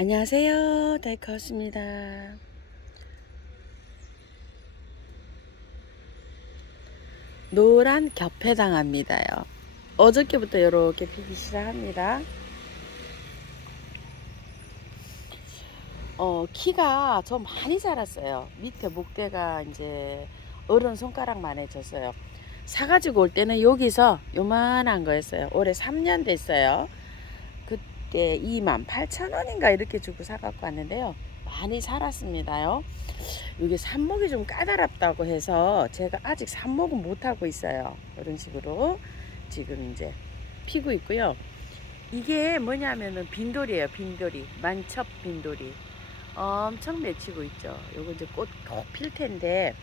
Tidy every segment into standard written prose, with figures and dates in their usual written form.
안녕하세요. 다이커스입니다. 노란 겹해당합니다요. 어저께부터 이렇게 피기 시작합니다. 키가 좀 많이 자랐어요. 밑에 목대가 이제 어른 손가락만 해졌어요. 사가지고 올 때는 여기서 요만한 거였어요. 올해 3년 됐어요. 그때 28,000원인가 이렇게 주고 사갖고 왔는데요. 많이 자랐습니다요. 이게 삽목이 좀 까다롭다고 해서 제가 아직 삽목은 못하고 있어요. 이런 식으로 지금 이제 피고 있고요. 이게 뭐냐면은 빈돌이에요. 빈돌이. 만첩 빈돌이. 엄청 맺히고 있죠. 요거 이제 꽃 꼭 필 텐데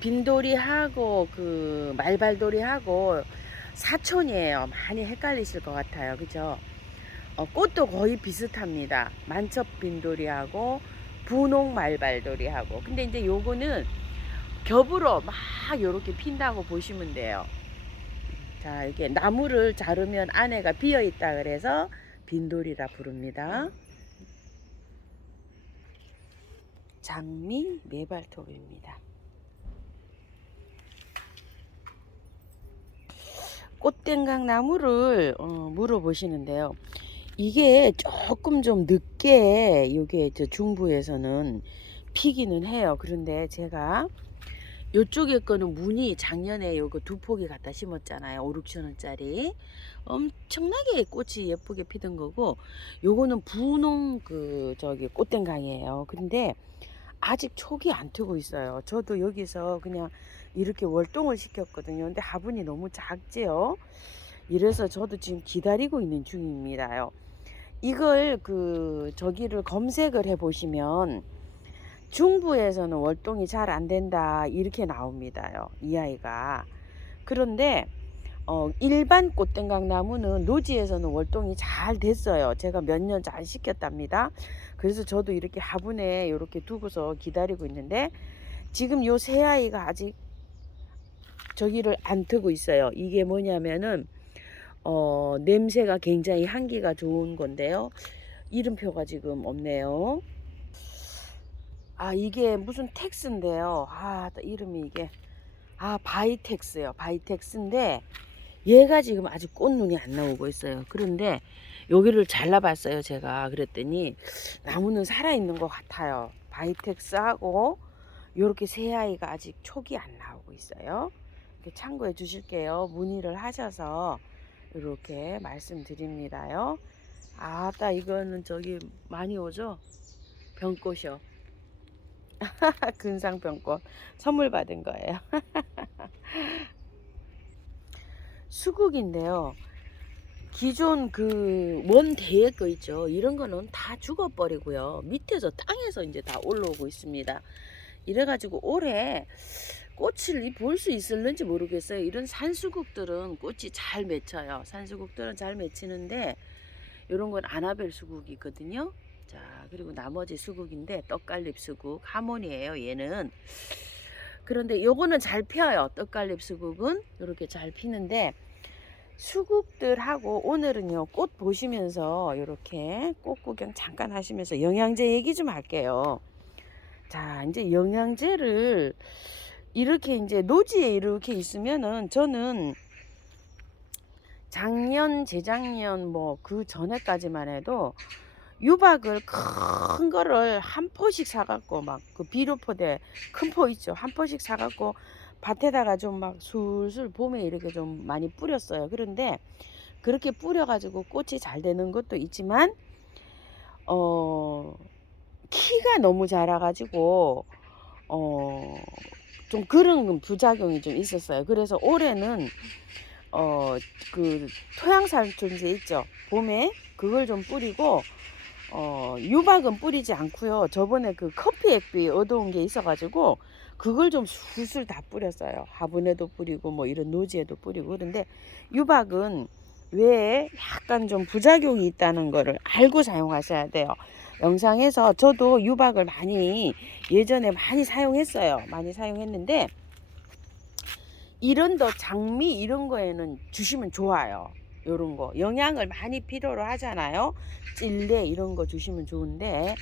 빈돌이하고 그 말발돌이하고 사촌이에요. 많이 헷갈리실 것 같아요. 그죠? 꽃도 거의 비슷합니다. 만첩 빈돌이하고 분홍 말발돌이하고. 근데 이제 요거는 겹으로 막 요렇게 핀다고 보시면 돼요. 자, 이게 나무를 자르면 안에가 비어 있다 그래서 빈돌이라 부릅니다. 장미 매발톱입니다. 꽃땡강 나무를 물어보시는데요. 이게 조금 좀 늦게 이게 중부에서는 피기는 해요. 그런데 제가 요쪽에 거는 무늬 작년에 요거 두 포기 갖다 심었잖아요. 5, 6천 원짜리. 엄청나게 꽃이 예쁘게 피던 거고, 요거는 분홍 꽃땡강이에요. 근데 아직 촉이 안 트고 있어요. 저도 여기서 그냥 이렇게 월동을 시켰거든요. 근데 화분이 너무 작지요. 이래서 저도 지금 기다리고 있는 중입니다요. 이걸 저기를 검색을 해 보시면 중부에서는 월동이 잘 안 된다 이렇게 나옵니다요. 이 아이가. 그런데 일반 꽃땡강 나무는 노지에서는 월동이 잘 됐어요. 제가 몇 년 잘 시켰답니다. 그래서 저도 이렇게 화분에 이렇게 두고서 기다리고 있는데 지금 요 새 아이가 아직 저기를 안 트고 있어요. 이게 뭐냐면은 냄새가 굉장히 향기가 좋은 건데요. 이름표가 지금 없네요. 아, 이게 무슨 텍스인데요. 아, 이름이 이게 바이텍스요. 바이텍스인데 얘가 지금 아직 꽃눈이 안 나오고 있어요. 그런데 여기를 잘라봤어요. 제가 그랬더니 나무는 살아있는 것 같아요. 바이텍스하고 이렇게 새 아이가 아직 촉이 안 나오고 있어요. 참고해 주실게요. 문의를 하셔서 이렇게 말씀드립니다요. 아따, 이거는 저기 많이 오죠? 병꽃이요. 근상병꽃 선물 받은 거예요. 수국인데요. 기존 원대의 거 있죠. 이런 거는 다 죽어버리고요. 밑에서 땅에서 이제 다 올라오고 있습니다. 이래가지고 올해 꽃을 볼 수 있을는지 모르겠어요. 이런 산수국들은 꽃이 잘 맺혀요. 산수국들은 잘 맺히는데 이런 건 아나벨 수국이거든요. 자, 그리고 나머지 수국인데 떡갈립 수국 하모니예요. 얘는. 그런데 요거는 잘 펴요. 떡갈립 수국은 이렇게 잘 피는데 수국들하고 오늘은요 꽃 보시면서 이렇게 꽃 구경 잠깐 하시면서 영양제 얘기 좀 할게요. 자, 이제 영양제를 이렇게 이제 노지에 이렇게 있으면은 저는 작년 재작년 뭐 그 전에까지만 해도 유박을 큰 거를 한 포씩 사갖고 막 그 비료포대 큰 포 있죠. 한 포씩 사갖고 밭에다가 좀 막 술술 봄에 이렇게 좀 많이 뿌렸어요. 그런데 그렇게 뿌려가지고 꽃이 잘 되는 것도 있지만 키가 너무 자라가지고 어, 좀 그런 부작용이 좀 있었어요. 그래서 올해는 토양살균제 있죠. 봄에 그걸 좀 뿌리고 유박은 뿌리지 않고요. 저번에 그 커피액비 얻어온 게 있어가지고 그걸 좀 술술 다 뿌렸어요. 화분에도 뿌리고 뭐 이런 노지에도 뿌리고. 그런데 유박은 왜 약간 좀 부작용이 있다는 거를 알고 사용하셔야 돼요. 영상에서 저도 유박을 예전에 많이 사용했어요. 많이 사용했는데 이런 장미 이런 거에는 주시면 좋아요. 요런 거 영양을 많이 필요로 하잖아요. 찔레 이런 거 주시면 좋은데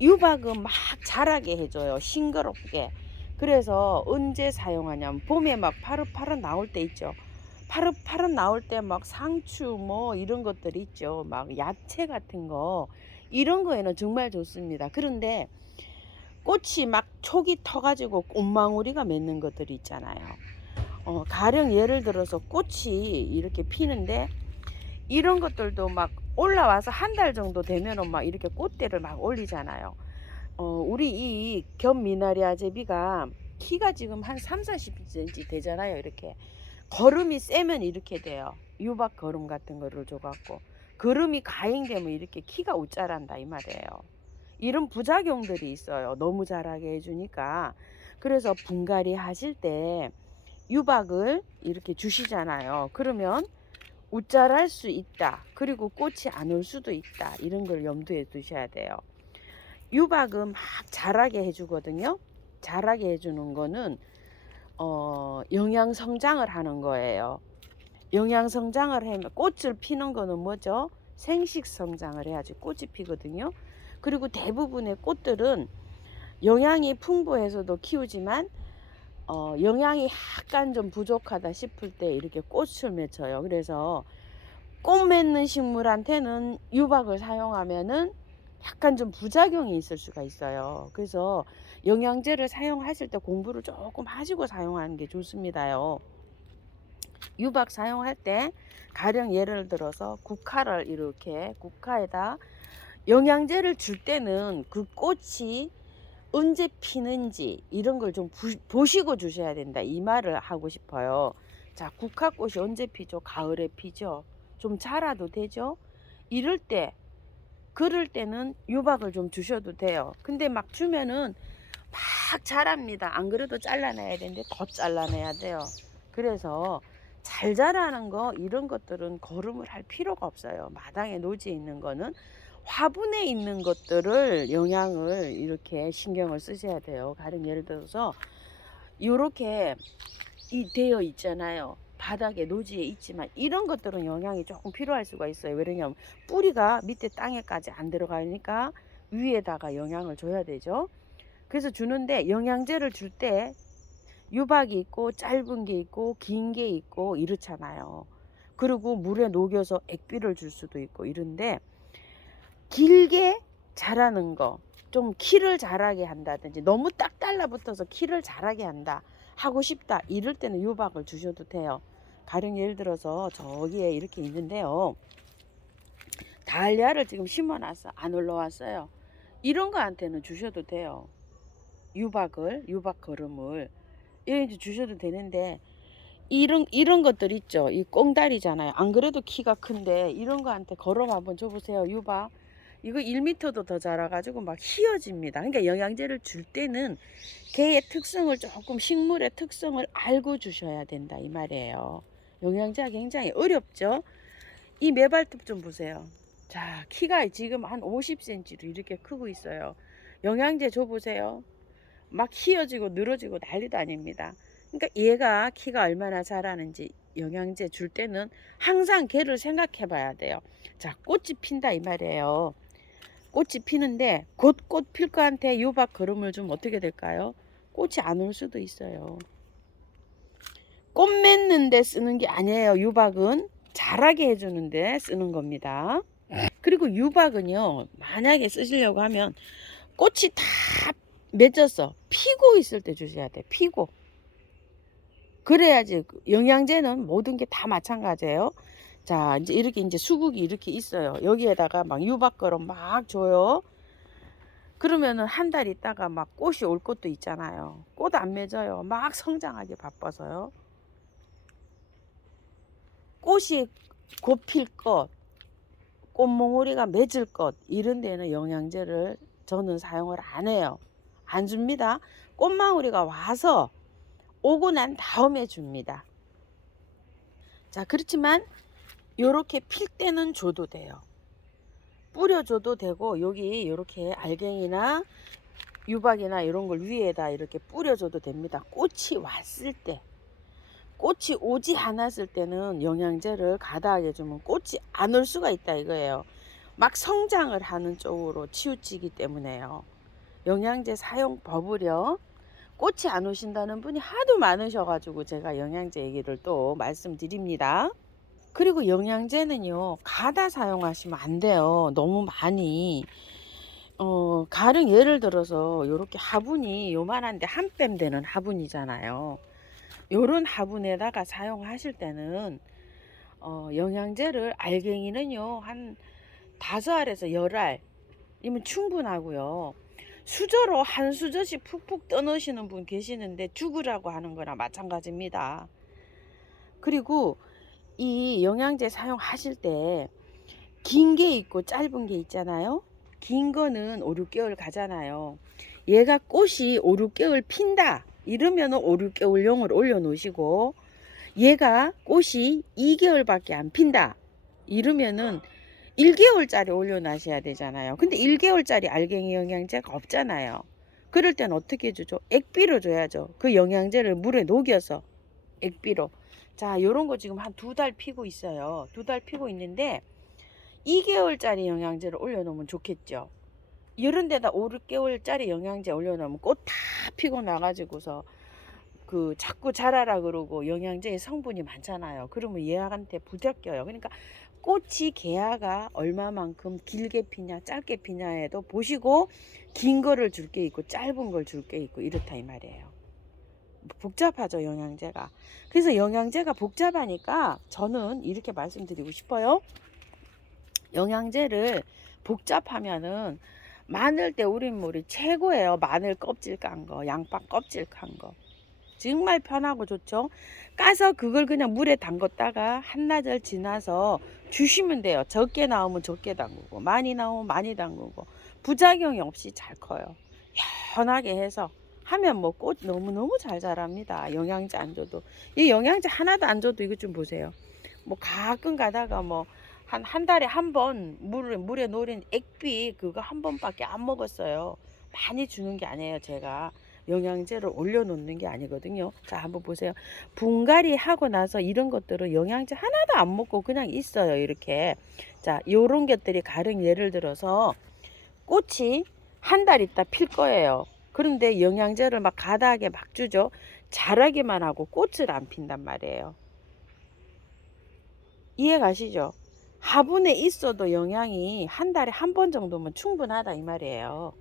유박은 막 자라게 해줘요. 싱그럽게. 그래서 언제 사용하냐면 봄에 막 파릇파릇 나올 때 있죠. 파릇파릇 나올 때 막 상추 뭐 이런 것들이 있죠. 막 야채 같은 거 이런 거에는 정말 좋습니다. 그런데 꽃이 막 촉이 터가지고 꽃망우리가 맺는 것들이 있잖아요. 가령 예를 들어서 꽃이 이렇게 피는데 이런 것들도 막 올라와서 한 달 정도 되면은 막 이렇게 꽃대를 막 올리잖아요. 우리 이 견미나리아 제비가 키가 지금 한 3, 40cm 되잖아요. 이렇게 걸음이 세면 이렇게 돼요. 유박 걸음 같은 거를 줘갖고 걸음이 가행되면 이렇게 키가 웃자란다 이 말이에요. 이런 부작용들이 있어요. 너무 자라게 해주니까. 그래서 분갈이 하실 때 유박을 이렇게 주시잖아요. 그러면 웃자랄 수 있다. 그리고 꽃이 안 올 수도 있다. 이런 걸 염두에 두셔야 돼요. 유박은 막 자라게 해주거든요. 자라게 해주는 거는 영양 성장을 하는 거예요. 영양 성장을 하면 꽃을 피는 거는 뭐죠? 생식 성장을 해야지 꽃이 피거든요. 그리고 대부분의 꽃들은 영양이 풍부해서도 키우지만 영양이 약간 좀 부족하다 싶을 때 이렇게 꽃을 맺혀요. 그래서 꽃 맺는 식물한테는 유박을 사용하면은 약간 좀 부작용이 있을 수가 있어요. 그래서 영양제를 사용하실 때 공부를 조금 하시고 사용하는 게 좋습니다요. 유박 사용할 때 가령 예를 들어서 국화를 이렇게 국화에다 영양제를 줄 때는 그 꽃이 언제 피는지 이런 걸 좀 보시고 주셔야 된다 이 말을 하고 싶어요. 자, 국화꽃이 언제 피죠? 가을에 피죠. 좀 자라도 되죠. 이럴 때 그럴 때는 유박을 좀 주셔도 돼요. 근데 막 주면은 막 자랍니다. 안 그래도 잘라내야 되는데 더 잘라내야 돼요. 그래서 잘 자라는 거 이런 것들은 거름을 할 필요가 없어요. 마당에 노지에 있는 거는 화분에 있는 것들을 영양을 이렇게 신경을 쓰셔야 돼요. 가령 예를 들어서 이렇게 되어 있잖아요. 바닥에 노지에 있지만 이런 것들은 영양이 조금 필요할 수가 있어요. 왜냐하면 뿌리가 밑에 땅에까지 안 들어가니까 위에다가 영양을 줘야 되죠. 그래서 주는데 영양제를 줄 때 유박이 있고 짧은 게 있고 긴 게 있고 이렇잖아요. 그리고 물에 녹여서 액비를 줄 수도 있고 이런데 길게 자라는 거, 좀 키를 자라게 한다든지 너무 딱 달라붙어서 키를 자라게 한다 하고 싶다 이럴 때는 유박을 주셔도 돼요. 가령 예를 들어서 저기에 이렇게 있는데요. 달걀을 지금 심어놨어. 안 올라왔어요. 이런 거한테는 주셔도 돼요. 유박 거름을 이렇게 주셔도 되는데 이런 것들 있죠. 이 꽁다리잖아요. 안 그래도 키가 큰데 이런 거한테 거름 한번 줘보세요. 유박. 이거 1m도 더 자라가지고 막 휘어집니다. 그러니까 영양제를 줄 때는 개의 특성을 조금 식물의 특성을 알고 주셔야 된다 이 말이에요. 영양제가 굉장히 어렵죠. 이 매발톱 좀 보세요. 자, 키가 지금 한 50cm로 이렇게 크고 있어요. 영양제 줘보세요. 막 휘어지고 늘어지고 난리도 아닙니다. 그러니까 얘가 키가 얼마나 자라는지 영양제 줄 때는 항상 걔를 생각해 봐야 돼요. 자, 꽃이 핀다 이 말이에요. 꽃이 피는데 곧 꽃 필 거한테 유박 거름을 주면 어떻게 될까요? 꽃이 안 올 수도 있어요. 꽃 맺는데 쓰는 게 아니에요. 유박은 자라게 해주는데 쓰는 겁니다. 그리고 유박은요, 만약에 쓰시려고 하면 꽃이 다 맺었어. 피고 있을 때 주셔야 돼. 피고. 그래야지. 영양제는 모든 게 다 마찬가지예요. 자, 이제 이렇게 수국이 이렇게 있어요. 여기에다가 막 유박거름 막 줘요. 그러면은 한 달 있다가 막 꽃이 올 것도 있잖아요. 꽃 안 맺어요. 막 성장하기 바빠서요. 꽃이 곧 필 것, 꽃몽오리가 맺을 것 이런 데는 영양제를 저는 사용을 안 해요. 안 줍니다. 꽃망우리가 와서 오고 난 다음에 줍니다. 자, 그렇지만 요렇게 필 때는 줘도 돼요. 뿌려줘도 되고 여기 이렇게 알갱이나 유박이나 이런 걸 위에다 이렇게 뿌려줘도 됩니다. 꽃이 왔을 때. 꽃이 오지 않았을 때는 영양제를 가다하게 주면 꽃이 안 올 수가 있다 이거예요. 막 성장을 하는 쪽으로 치우치기 때문에요. 영양제 사용법을요. 꽃이 안 오신다는 분이 하도 많으셔가지고 제가 영양제 얘기를 또 말씀드립니다. 그리고 영양제는요, 가다 사용하시면 안 돼요. 너무 많이. 가령 예를 들어서 이렇게 화분이 요만한데 한 뺨 되는 화분이잖아요. 요런 화분에다가 사용하실 때는 영양제를 알갱이는요 한 5알에서 10알이면 충분하고요. 수저로 한 수저씩 푹푹 떠넣으시는 분 계시는데 죽으라고 하는 거나 마찬가지입니다. 그리고 이 영양제 사용하실 때 긴 게 있고 짧은 게 있잖아요. 긴 거는 5, 6개월 가잖아요. 얘가 꽃이 5, 6개월 핀다 이러면 5, 6개월용을 올려 놓으시고, 얘가 꽃이 2개월밖에 안 핀다 이러면은 1개월짜리 올려 놔셔야 되잖아요. 근데 1개월짜리 알갱이 영양제가 없잖아요. 그럴 땐 어떻게 주죠? 액비로 줘야죠. 그 영양제를 물에 녹여서 액비로. 자, 요런 거 지금 한 2달 피고 있어요. 2달 피고 있는데 2개월짜리 영양제를 올려놓으면 좋겠죠. 이런 데다 5, 6개월짜리 영양제 올려놓으면 꽃 다 피고 나가지고서 그 자꾸 자라라 그러고 영양제의 성분이 많잖아요. 그러면 얘한테 부닥겨요. 그러니까 꽃이 개화가 얼마만큼 길게 피냐 짧게 피냐에도 보시고, 긴 거를 줄 게 있고 짧은 걸 줄 게 있고 이렇다 이 말이에요. 복잡하죠 영양제가. 그래서 영양제가 복잡하니까 저는 이렇게 말씀드리고 싶어요. 영양제를 복잡하면은 마늘때 우린물이 최고예요. 마늘 껍질 깐 거, 양파 껍질 깐 거. 정말 편하고 좋죠. 까서 그걸 그냥 물에 담궜다가 한나절 지나서 주시면 돼요. 적게 나오면 적게 담그고 많이 나오면 많이 담그고 부작용이 없이 잘 커요. 연하게 해서 하면 뭐 꽃 너무너무 잘 자랍니다. 영양제 안 줘도. 이 영양제 하나도 안 줘도 이것 좀 보세요. 뭐 가끔 가다가 뭐 한 달에 한 번 물에 노린 액비 그거 한 번밖에 안 먹었어요. 많이 주는 게 아니에요. 제가 영양제를 올려놓는 게 아니거든요. 자, 한번 보세요. 분갈이 하고 나서 이런 것들은 영양제 하나도 안 먹고 그냥 있어요. 이렇게. 자, 요런 것들이 가령 예를 들어서 꽃이 한 달 있다 필 거예요. 그런데 영양제를 막 가다하게 막 주죠. 자라기만 하고 꽃을 안 핀단 말이에요. 이해 가시죠? 화분에 있어도 영양이 한 달에 한 번 정도면 충분하다 이 말이에요.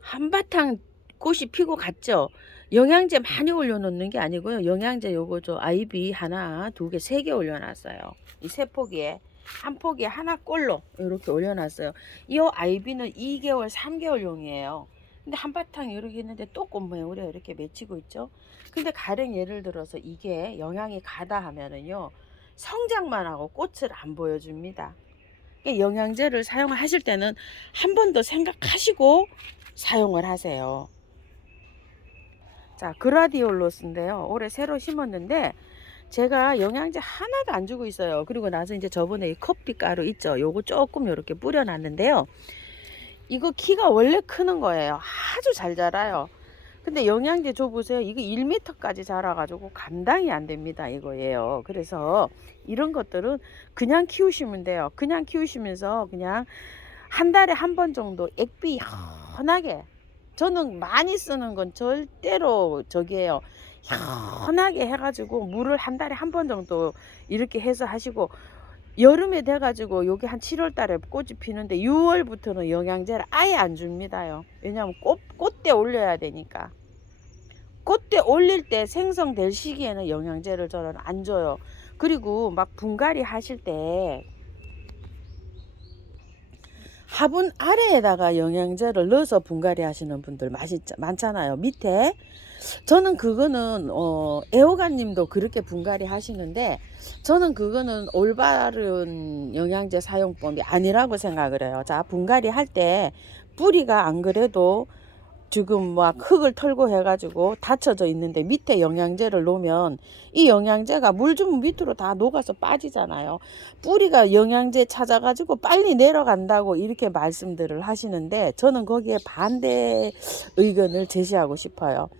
한바탕 꽃이 피고 갔죠. 영양제 많이 올려놓는 게 아니고요. 영양제 요거 저 아이비 하나, 2개, 3개 올려놨어요. 이 3포기에 한 포기에 하나 꼴로 이렇게 올려놨어요. 이 아이비는 2개월, 3개월용이에요. 근데 한바탕 이렇게 했는데 또 꽃모양 우리가 이렇게 맺히고 있죠. 근데 가령 예를 들어서 이게 영양이 가다 하면은요, 성장만 하고 꽃을 안 보여줍니다. 영양제를 사용하실 때는 한 번 더 생각하시고 사용을 하세요. 자, 그라디올로스인데요. 올해 새로 심었는데 제가 영양제 하나도 안 주고 있어요. 그리고 나서 이제 저번에 이 커피 가루 있죠. 요거 조금 이렇게 뿌려놨는데요. 이거 키가 원래 크는 거예요. 아주 잘 자라요. 근데 영양제 줘보세요. 이거 1m까지 자라가지고 감당이 안 됩니다. 이거예요. 그래서 이런 것들은 그냥 키우시면 돼요. 그냥 키우시면서 그냥 한 달에 한 번 정도 액비 연하게, 저는 많이 쓰는 건 절대로 저기에요. 연하게 해가지고 물을 한 달에 한 번 정도 이렇게 해서 하시고, 여름에 돼가지고 여기 한 7월 달에 꽃이 피는데 6월부터는 영양제를 아예 안 줍니다요. 왜냐하면 꽃대 올려야 되니까. 꽃대 올릴 때 생성될 시기에는 영양제를 저는 안 줘요. 그리고 막 분갈이 하실 때 화분 아래에다가 영양제를 넣어서 분갈이 하시는 분들 많잖아요. 밑에. 저는 그거는 애호가님도 그렇게 분갈이 하시는데 저는 그거는 올바른 영양제 사용법이 아니라고 생각을 해요. 자, 분갈이 할 때 뿌리가 안 그래도 지금 막 흙을 털고 해가지고 닫혀져 있는데 밑에 영양제를 놓으면 이 영양제가 물 주면 밑으로 다 녹아서 빠지잖아요. 뿌리가 영양제 찾아가지고 빨리 내려간다고 이렇게 말씀들을 하시는데 저는 거기에 반대 의견을 제시하고 싶어요.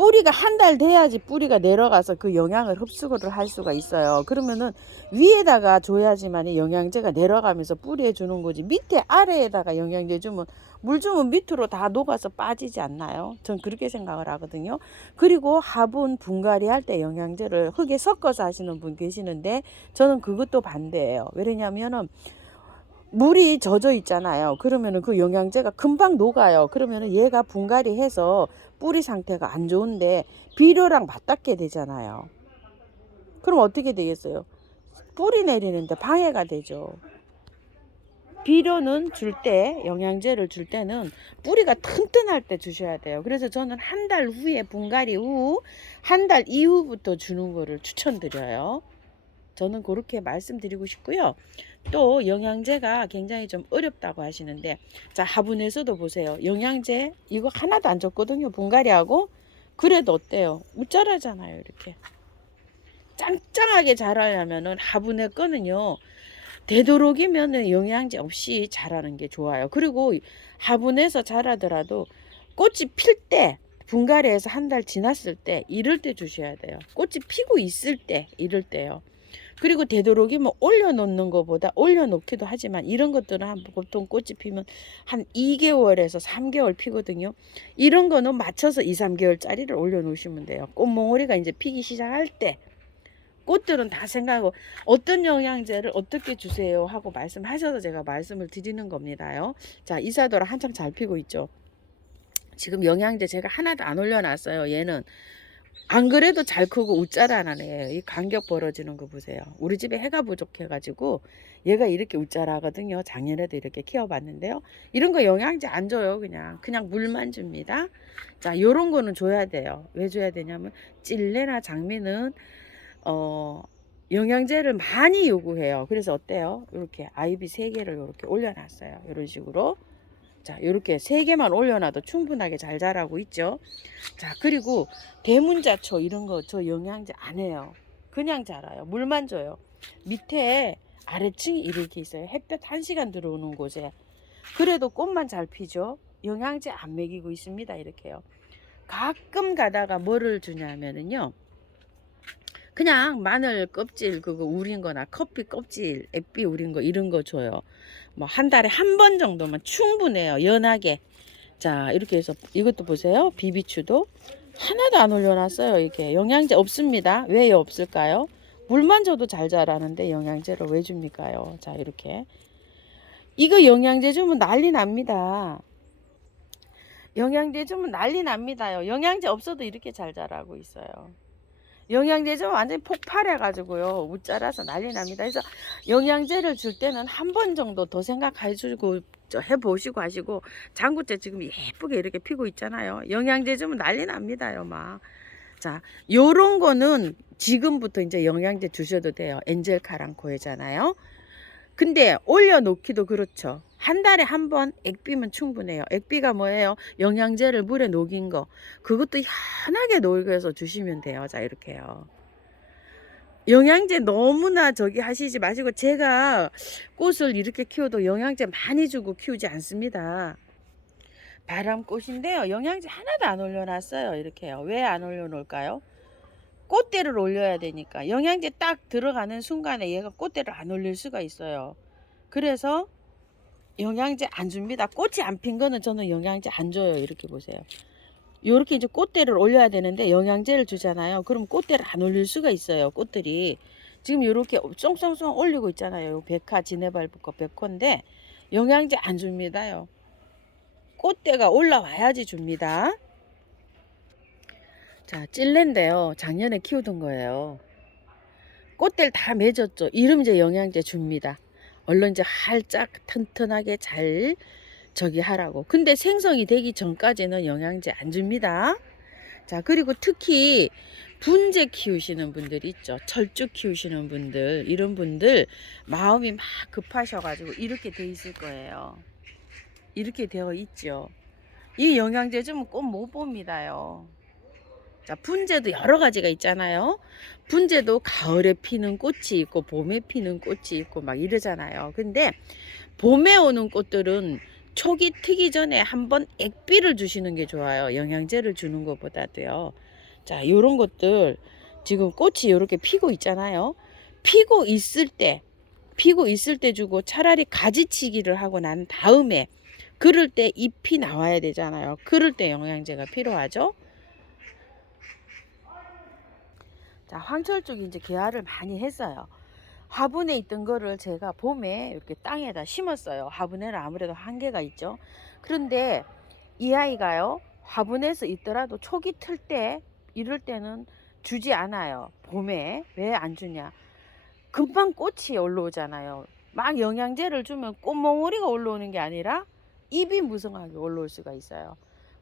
뿌리가 한 달 돼야지 뿌리가 내려가서 그 영양을 흡수를 할 수가 있어요. 그러면은 위에다가 줘야지만 영양제가 내려가면서 뿌리에 주는 거지. 밑에 아래에다가 영양제 주면 물 주면 밑으로 다 녹아서 빠지지 않나요? 전 그렇게 생각을 하거든요. 그리고 화분 분갈이 할 때 영양제를 흙에 섞어서 하시는 분 계시는데 저는 그것도 반대예요. 왜냐면은 물이 젖어 있잖아요. 그러면은 그 영양제가 금방 녹아요. 그러면은 얘가 분갈이 해서 뿌리 상태가 안 좋은데 비료랑 맞닿게 되잖아요. 그럼 어떻게 되겠어요? 뿌리 내리는데 방해가 되죠. 비료는 줄 때, 영양제를 줄 때는 뿌리가 튼튼할 때 주셔야 돼요. 그래서 저는 한 달 후에 분갈이 후, 한 달 이후부터 주는 거를 추천드려요. 저는 그렇게 말씀드리고 싶고요. 또 영양제가 굉장히 좀 어렵다고 하시는데, 자, 화분에서도 보세요. 영양제 이거 하나도 안 줬거든요. 분갈이하고. 그래도 어때요? 웃자라잖아요. 이렇게 짱짱하게 자라려면은 화분에 거는요, 되도록이면 영양제 없이 자라는 게 좋아요. 그리고 화분에서 자라더라도 꽃이 필 때, 분갈이해서 한 달 지났을 때, 이럴 때 주셔야 돼요. 꽃이 피고 있을 때, 이럴 때요. 그리고 되도록이면 올려놓는 것보다, 올려놓기도 하지만 이런 것들은 보통 꽃이 피면 한 2개월에서 3개월 피거든요. 이런 거는 맞춰서 2, 3개월짜리를 올려놓으시면 돼요. 꽃몽오리가 이제 피기 시작할 때. 꽃들은 다 생각하고 어떤 영양제를 어떻게 주세요 하고 말씀하셔서 제가 말씀을 드리는 겁니다요. 자, 이사도라 한창 잘 피고 있죠. 지금 영양제 제가 하나도 안 올려놨어요. 얘는 안 그래도 잘 크고 웃자라나네. 이 간격 벌어지는 거 보세요. 우리 집에 해가 부족해가지고 얘가 이렇게 웃자라거든요. 작년에도 이렇게 키워봤는데요. 이런 거 영양제 안 줘요. 그냥 물만 줍니다. 자, 요런 거는 줘야 돼요. 왜 줘야 되냐면 찔레나 장미는 영양제를 많이 요구해요. 그래서 어때요? 이렇게 아이비 3개를 이렇게 올려놨어요. 이런 식으로. 자, 이렇게 3개만 올려놔도 충분하게 잘 자라고 있죠. 자, 그리고 대문자초 이런 거 저 영양제 안 해요. 그냥 자라요. 물만 줘요. 밑에 아래층이 이렇게 있어요. 햇볕 1시간 들어오는 곳에. 그래도 꽃만 잘 피죠. 영양제 안 먹이고 있습니다. 이렇게요. 가끔 가다가 뭐를 주냐면은요. 그냥 마늘 껍질 그거 우린 거나 커피 껍질 햇빛 우린 거 이런 거 줘요. 뭐 한 달에 한 번 정도면 충분해요. 연하게. 자, 이렇게 해서 이것도 보세요. 비비추도 하나도 안 올려놨어요. 이렇게 영양제 없습니다. 왜 없을까요? 물만 줘도 잘 자라는데 영양제를 왜 줍니까요? 자, 이렇게 이거 영양제 주면 난리 납니다. 영양제 주면 난리 납니다요. 영양제 없어도 이렇게 잘 자라고 있어요. 영양제 좀 완전히 폭발해가지고요. 웃자라서 난리 납니다. 그래서 영양제를 줄 때는 한 번 정도 더 생각해주고 해보시고 하시고, 장구째 지금 예쁘게 이렇게 피고 있잖아요. 영양제 주면 난리 납니다요, 막. 자, 요런 거는 지금부터 이제 영양제 주셔도 돼요. 엔젤 카랑코에잖아요. 근데 올려놓기도 그렇죠. 한 달에 한 번 액비면 충분해요. 액비가 뭐예요? 영양제를 물에 녹인 거. 그것도 연하게 녹여서 주시면 돼요. 자, 이렇게요. 영양제 너무나 저기 하시지 마시고, 제가 꽃을 이렇게 키워도 영양제 많이 주고 키우지 않습니다. 바람꽃인데요. 영양제 하나도 안 올려놨어요. 이렇게요. 왜 안 올려놓을까요? 꽃대를 올려야 되니까. 영양제 딱 들어가는 순간에 얘가 꽃대를 안 올릴 수가 있어요. 그래서 영양제 안 줍니다. 꽃이 안 핀 거는 저는 영양제 안 줘요. 이렇게 보세요. 요렇게 이제 꽃대를 올려야 되는데 영양제를 주잖아요. 그럼 꽃대를 안 올릴 수가 있어요. 꽃들이 지금 요렇게 쏭쏭쏭 올리고 있잖아요. 백화 지네발부터 백호인데 영양제 안 줍니다요. 꽃대가 올라와야지 줍니다. 자, 찔레인데요. 작년에 키우던 거예요. 꽃대를 다 맺었죠. 이름 이제 영양제 줍니다. 얼른 이제 활짝 튼튼하게 잘 저기 하라고. 근데 생성이 되기 전까지는 영양제 안 줍니다. 자, 그리고 특히 분재 키우시는 분들 있죠. 철쭉 키우시는 분들, 이런 분들 마음이 막 급하셔가지고 이렇게 돼 있을 거예요. 이렇게 되어 있죠. 이 영양제 주면 꼭 못 봅니다요. 자, 분재도 여러 가지가 있잖아요. 분재도 가을에 피는 꽃이 있고 봄에 피는 꽃이 있고 막 이러잖아요. 근데 봄에 오는 꽃들은 촉이 트기 전에 한번 액비를 주시는 게 좋아요. 영양제를 주는 것보다도요. 자, 요런 것들 지금 꽃이 이렇게 피고 있잖아요. 피고 있을 때 주고 차라리 가지치기를 하고 난 다음에 그럴 때 잎이 나와야 되잖아요. 그럴 때 영양제가 필요하죠. 자, 황철 쪽이 이제 개화를 많이 했어요. 화분에 있던 거를 제가 봄에 이렇게 땅에다 심었어요. 화분에는 아무래도 한계가 있죠. 그런데 이 아이가요, 화분에서 있더라도 초기 틀 때, 이럴 때는 주지 않아요. 봄에. 왜 안 주냐? 금방 꽃이 올라오잖아요. 막 영양제를 주면 꽃몽오리가 올라오는 게 아니라 잎이 무성하게 올라올 수가 있어요.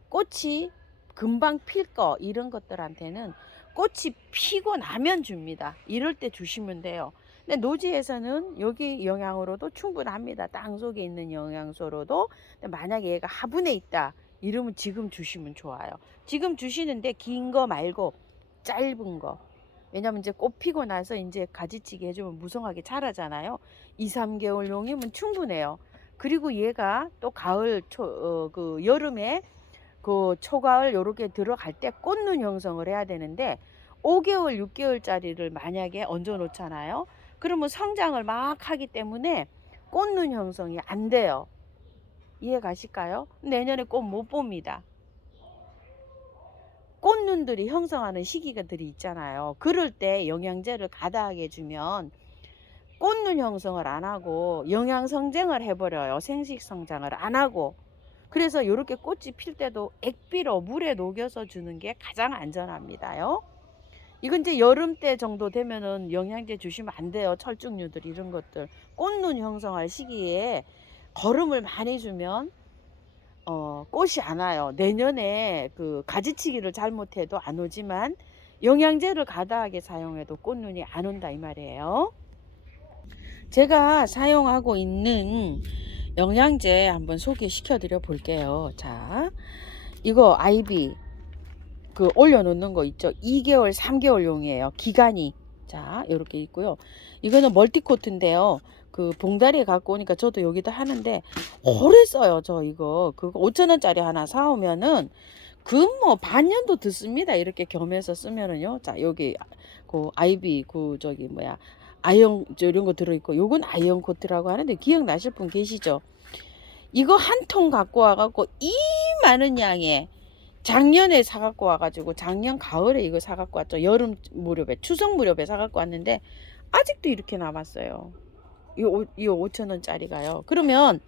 꽃이 금방 필 거, 이런 것들한테는 꽃이 피고 나면 줍니다. 이럴 때 주시면 돼요. 근데 노지에서는 여기 영양으로도 충분합니다. 땅 속에 있는 영양소로도. 근데 만약에 얘가 화분에 있다 이러면 지금 주시면 좋아요. 지금 주시는데 긴 거 말고 짧은 거. 왜냐면 이제 꽃 피고 나서 이제 가지치기 해주면 무성하게 자라잖아요. 2, 3개월용이면 충분해요. 그리고 얘가 또 가을, 그 여름에 그 초가을 요렇게 들어갈 때 꽃눈 형성을 해야 되는데 5개월, 6개월짜리를 만약에 얹어 놓잖아요. 그러면 성장을 막 하기 때문에 꽃눈 형성이 안 돼요. 이해 가실까요? 내년에 꽃 못 봅니다. 꽃눈들이 형성하는 시기들이 있잖아요. 그럴 때 영양제를 가다하게 주면 꽃눈 형성을 안 하고 영양성장을 해버려요. 생식성장을 안 하고. 그래서 이렇게 꽃이 필 때도 액비로 물에 녹여서 주는 게 가장 안전합니다요. 이건 이제 여름 때 정도 되면은 영양제 주시면 안 돼요. 철쭉류들 이런 것들. 꽃눈 형성할 시기에 거름을 많이 주면 꽃이 안 와요. 내년에 그 가지치기를 잘못해도 안 오지만 영양제를 가다하게 사용해도 꽃눈이 안 온다 이 말이에요. 제가 사용하고 있는 영양제 한번 소개시켜 드려 볼게요. 자, 이거 아이비 그 올려놓는 거 있죠. 2개월 3개월용이에요. 기간이. 자, 이렇게 있고요. 이거는 멀티코트인데요. 그 봉다리에 갖고 오니까 저도 여기다 하는데 오래 써요. 저 이거 그거 5,000원짜리 하나 사오면은 그 뭐 반년도 듣습니다. 이렇게 겸해서 쓰면은요. 자, 여기 그 아이비 그 저기 뭐야 아이언 이런 거 들어있고, 요건 아이언 코트라고 하는데 기억나실 분 계시죠? 이거 한 통 갖고 와갖고 이 많은 양의 작년에 사갖고 와가지고 작년 가을에 이거 사갖고 왔죠. 여름 무렵에 추석 무렵에 사갖고 왔는데 아직도 이렇게 남았어요. 이 5,000원짜리가요. 그러면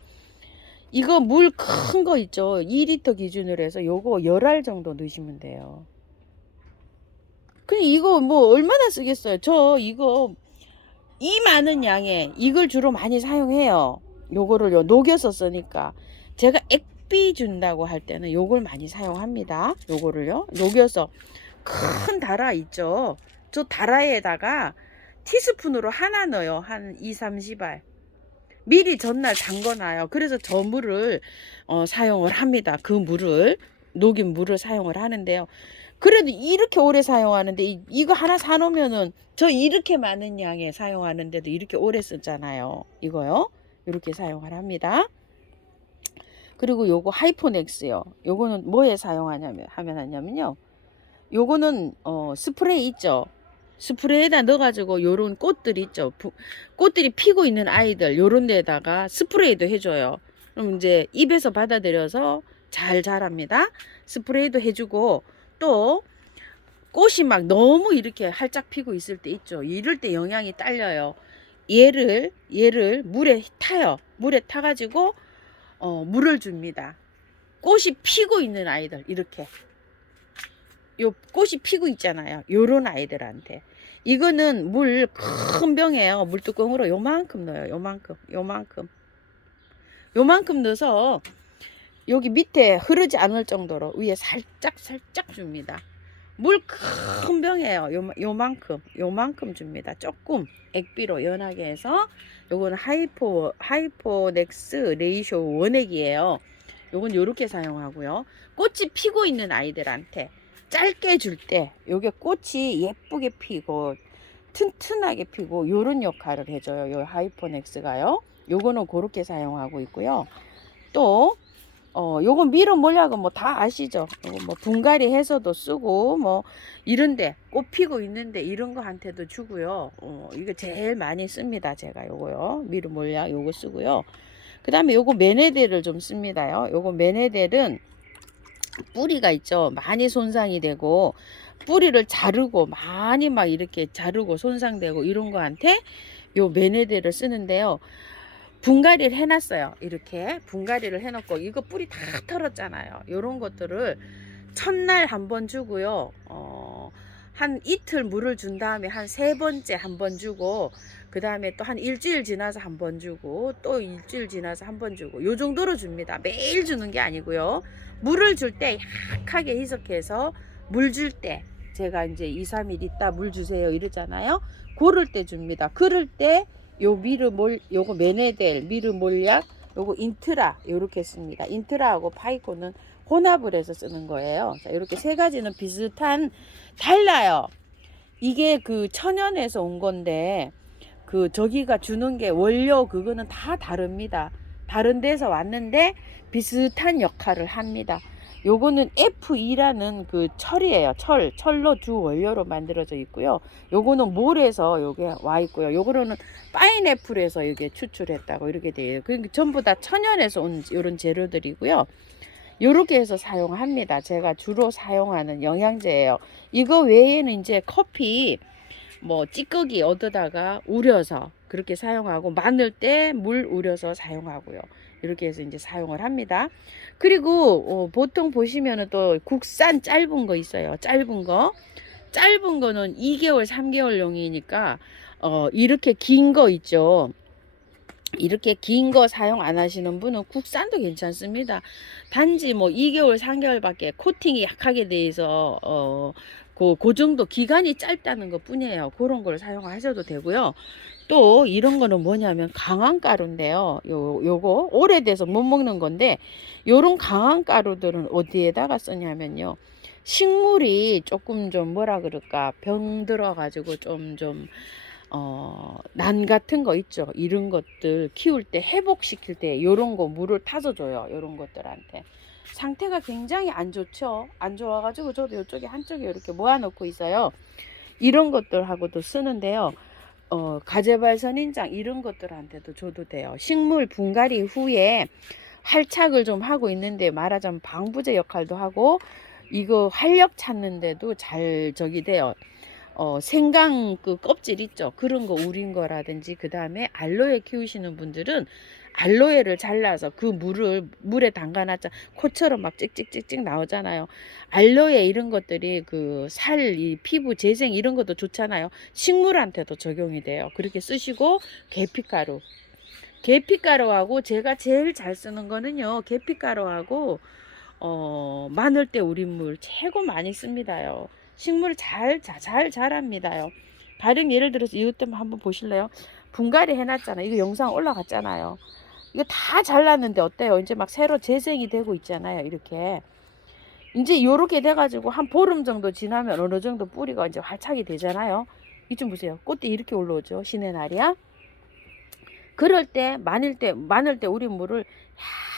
이거 물 큰 거 있죠. 2리터 기준으로 해서 요거 10알 정도 넣으시면 돼요. 근데 이거 뭐 얼마나 쓰겠어요. 저 이거 이 많은 양의 이걸 주로 많이 사용해요. 요거를요 녹여서 쓰니까. 제가 액비 준다고 할 때는 요걸 많이 사용합니다. 요거를요 녹여서 큰 다라 있죠. 저 다라에다가 티스푼으로 하나 넣어요. 한 2, 30알 미리 전날 담궈놔요. 그래서 저 물을 사용을 합니다. 그 물을 녹인 물을 사용을 하는데요. 그래도 이렇게 오래 사용하는데 이거 하나 사놓으면은 저 이렇게 많은 양에 사용하는데도 이렇게 오래 쓰잖아요. 이거요. 이렇게 사용을 합니다. 그리고 요거 하이포넥스요. 요거는 뭐에 하냐면요. 요거는 스프레이 있죠. 스프레이에다 넣어가지고 요런 꽃들 있죠. 꽃들이 피고 있는 아이들 요런 데다가 스프레이도 해줘요. 그럼 이제 입에서 받아들여서 잘 자랍니다. 스프레이도 해주고 또 꽃이 막 너무 이렇게 활짝 피고 있을 때 있죠. 이럴 때 영양이 딸려요. 얘를 물에 타요. 물에 타가지고 물을 줍니다. 꽃이 피고 있는 아이들 이렇게 요 꽃이 피고 있잖아요. 요런 아이들한테 이거는 물 큰 병이에요. 물뚜껑으로 요만큼 넣어요. 요만큼 넣어서 여기 밑에 흐르지 않을 정도로 위에 살짝 줍니다. 물 큰 병이에요. 요만큼 줍니다. 조금 액비로 연하게 해서. 요거는 하이포넥스 레이쇼 원액이에요. 요건 요렇게 사용하고요. 꽃이 피고 있는 아이들한테 짧게 줄 때 요게 꽃이 예쁘게 피고 튼튼하게 피고 요런 역할을 해줘요. 요 하이포넥스가요. 요거는 그렇게 사용하고 있고요. 또 요거 미름 몰약은 뭐 다 아시죠? 요거 뭐 분갈이 해서도 쓰고 뭐 이런데 꽃 피고 있는데 이런 거한테도 주고요. 이거 제일 많이 씁니다. 제가 요거요. 미름 몰약 요거 쓰고요. 그 다음에 요거 메네델을 좀 씁니다요. 요거 메네델은 뿌리가 있죠. 많이 손상이 되고 뿌리를 자르고 많이 막 이렇게 자르고 손상되고 이런 거한테 요 메네델을 쓰는데요. 분갈이를 해놨어요. 이렇게 분갈이를 해놓고 이거 뿌리 다 털었잖아요. 요런 것들을 첫날 한번 주고요. 한 이틀 물을 준 다음에 한 3번째 한번 주고 그 다음에 또 한 일주일 지나서 한번 주고 또 일주일 지나서 한번 주고 요 정도로 줍니다. 매일 주는 게 아니고요. 물을 줄 때 약하게 희석해서 물 줄 때 제가 이제 2, 3일 있다 물 주세요 이러잖아요. 고를 때 줍니다. 그럴 때 요 요거 메네델, 미르몰약, 요거 인트라 요렇게 씁니다. 인트라하고 파이코는 혼합을 해서 쓰는 거예요. 자, 이렇게 세 가지는 비슷한 달라요. 이게 그 천연에서 온 건데 그 저기가 주는 게 원료 그거는 다 다릅니다. 다른 데서 왔는데 비슷한 역할을 합니다. 요거는 F2라는 그 철이에요. 철로 주 원료로 만들어져 있고요. 요거는 몰에서 요게 와 있고요. 요거는 파인애플에서 이게 추출했다고 이렇게 돼요. 그러니까 전부 다 천연에서 온 요런 재료들이고요. 요렇게 해서 사용합니다. 제가 주로 사용하는 영양제예요. 이거 외에는 이제 커피 뭐 찌꺼기 얻어다가 우려서 그렇게 사용하고 마늘 때 물 우려서 사용하고요. 이렇게 해서 이제 사용을 합니다. 그리고 보통 보시면은 또 국산 짧은 거 있어요. 짧은 거는 2개월 3개월용이니까 이렇게 긴 거 있죠. 이렇게 긴 거 사용 안 하시는 분은 국산도 괜찮습니다. 단지 뭐 2개월 3개월밖에 코팅이 약하게 돼 있어 그 정도 기간이 짧다는 것 뿐이에요. 그런 걸 사용하셔도 되고요. 또 이런 거는 뭐냐면 강황가루인데요. 요거 오래돼서 못 먹는 건데 요런 강황가루들은 어디에다가 쓰냐면요. 식물이 조금 좀 뭐라 그럴까 병들어 가지고 난 같은 거 있죠. 이런 것들 키울 때 회복시킬 때 요런 거 물을 타서 줘요. 요런 것들한테. 상태가 굉장히 안 좋죠. 안 좋아가지고 저도 이쪽에 한쪽에 이렇게 모아놓고 있어요. 이런 것들하고도 쓰는데요. 가재발 선인장 이런 것들한테도 줘도 돼요. 식물 분갈이 후에 활착을 좀 하고 있는데 말하자면 방부제 역할도 하고 이거 활력 찾는데도 잘 저기 돼요. 생강 그 껍질 있죠. 그런 거 우린 거라든지 그 다음에 알로에 키우시는 분들은 알로에를 잘라서 그 물에 담가놨자 코처럼 막 찍찍찍찍 나오잖아요. 알로에 이런 것들이 그 이 피부 재생 이런 것도 좋잖아요. 식물한테도 적용이 돼요. 그렇게 쓰시고 계피가루하고 제가 제일 잘 쓰는 거는요. 계피가루하고 마늘때 우린 물 최고 많이 씁니다요. 식물 잘 자랍니다요. 발효 예를 들어서 이것 때문에 한번 보실래요? 분갈이 해놨잖아요. 이거 영상 올라갔잖아요. 이거 다 잘랐는데 어때요? 이제 막 새로 재생이 되고 있잖아요. 이렇게. 이제 요렇게 돼가지고 한 보름 정도 지나면 어느 정도 뿌리가 이제 활착이 되잖아요. 이 좀 보세요. 꽃대 이렇게 올라오죠. 신의 날이야. 그럴 때 마늘 때 우린 물을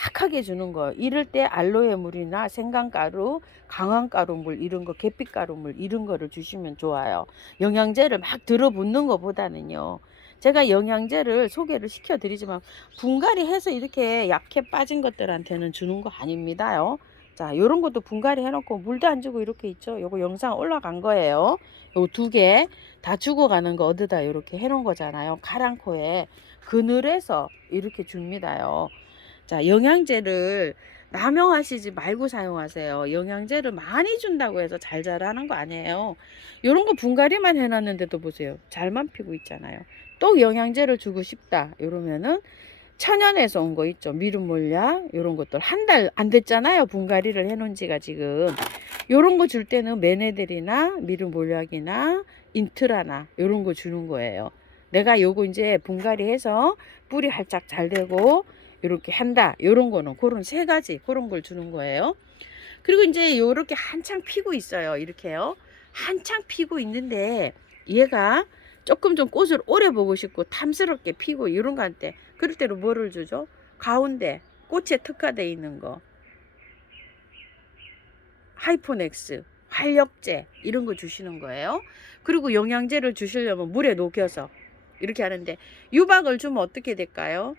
약하게 주는 거예요. 이럴 때 알로에 물이나 생강가루, 강황가루 물 이런 거, 계피가루 물 이런 거를 주시면 좋아요. 영양제를 막 들어붓는 것보다는요. 제가 영양제를 소개를 시켜드리지만 분갈이 해서 이렇게 약해 빠진 것들한테는 주는 거 아닙니다요. 자, 요런 것도 분갈이 해놓고 물도 안 주고 이렇게 있죠. 요거 영상 올라간 거예요. 요 2개 다 주고 가는 거 어디다 이렇게 해놓은 거잖아요. 가랑코에 그늘에서 이렇게 줍니다요. 자, 영양제를 남용하시지 말고 사용하세요. 영양제를 많이 준다고 해서 잘 자라는 거 아니에요. 요런 거 분갈이만 해놨는데도 보세요. 잘만 피고 있잖아요. 또 영양제를 주고 싶다. 이러면은 천연에서 온 거 있죠. 미름몰약 요런 것들 한 달 안 됐잖아요. 분갈이를 해놓은 지가 지금. 요런 거 줄 때는 메네들이나 미름몰약이나 인트라나 요런 거 주는 거예요. 내가 요거 이제 분갈이 해서 뿌리 활짝 잘 되고 이렇게 한다. 요런 거는 그런 3가지 그런 걸 주는 거예요. 그리고 이제 요렇게 한창 피고 있어요. 이렇게요. 한창 피고 있는데 얘가 조금 좀 꽃을 오래 보고 싶고 탐스럽게 피고 이런 거 할 때 그럴 때는 뭐를 주죠? 가운데 꽃에 특화되어 있는 거. 하이포넥스, 활력제 이런 거 주시는 거예요. 그리고 영양제를 주시려면 물에 녹여서 이렇게 하는데 유박을 주면 어떻게 될까요?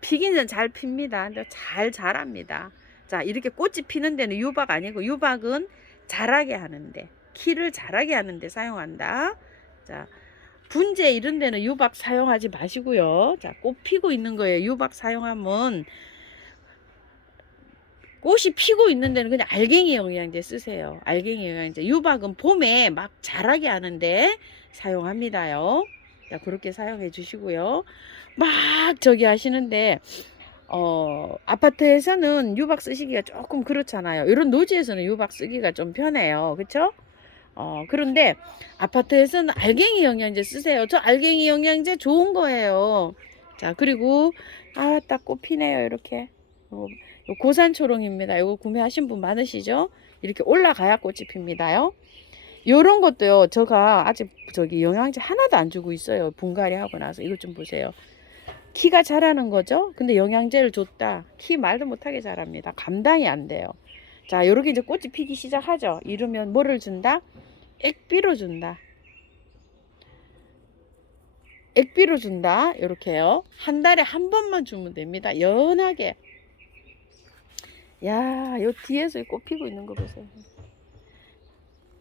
피기는 잘 핍니다. 근데 잘 자랍니다. 자, 이렇게 꽃이 피는 데는 유박 아니고 유박은 자라게 하는데, 키를 자라게 하는데 사용한다. 자, 분재 이런 데는 유박 사용하지 마시고요. 자, 꽃 피고 있는 거에 유박 사용하면, 꽃이 피고 있는 데는 그냥 알갱이 영양제 쓰세요. 알갱이 영양제. 유박은 봄에 막 자라게 하는데 사용합니다요. 자, 그렇게 사용해 주시고요. 막 저기 하시는데 아파트에서는 유박 쓰시기가 조금 그렇잖아요. 이런 노지에서는 유박 쓰기가 좀 편해요. 그쵸? 그런데 아파트에서는 알갱이 영양제 쓰세요. 저 알갱이 영양제 좋은 거예요. 자, 그리고 딱 꽃 피네요. 이렇게. 고산초롱입니다. 이거 구매하신 분 많으시죠? 이렇게 올라가야 꽃이 핍니다요. 요런 것도요. 제가 아직 저기 영양제 하나도 안 주고 있어요. 분갈이 하고 나서. 이것 좀 보세요. 키가 자라는 거죠. 근데 영양제를 줬다. 키 말도 못하게 자랍니다. 감당이 안 돼요. 자, 요렇게 이제 꽃이 피기 시작하죠. 이러면 뭐를 준다? 액비로 준다. 액비로 준다. 요렇게요. 한 달에 한 번만 주면 됩니다. 연하게. 야, 요 뒤에서 꽃 피고 있는 거 보세요.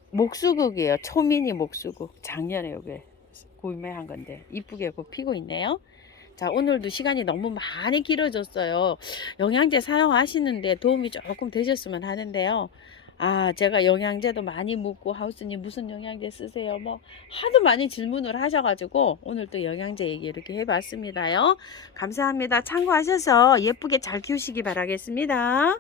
목수국이에요. 초미니 목수국. 작년에 요게 구매한 건데 이쁘게 꽃 피고 있네요. 자, 오늘도 시간이 너무 많이 길어졌어요. 영양제 사용하시는데 도움이 조금 되셨으면 하는데요. 제가 영양제도 많이 묻고 하우스님 무슨 영양제 쓰세요? 뭐 하도 많이 질문을 하셔가지고 오늘 또 영양제 얘기 이렇게 해봤습니다요. 감사합니다. 참고하셔서 예쁘게 잘 키우시기 바라겠습니다.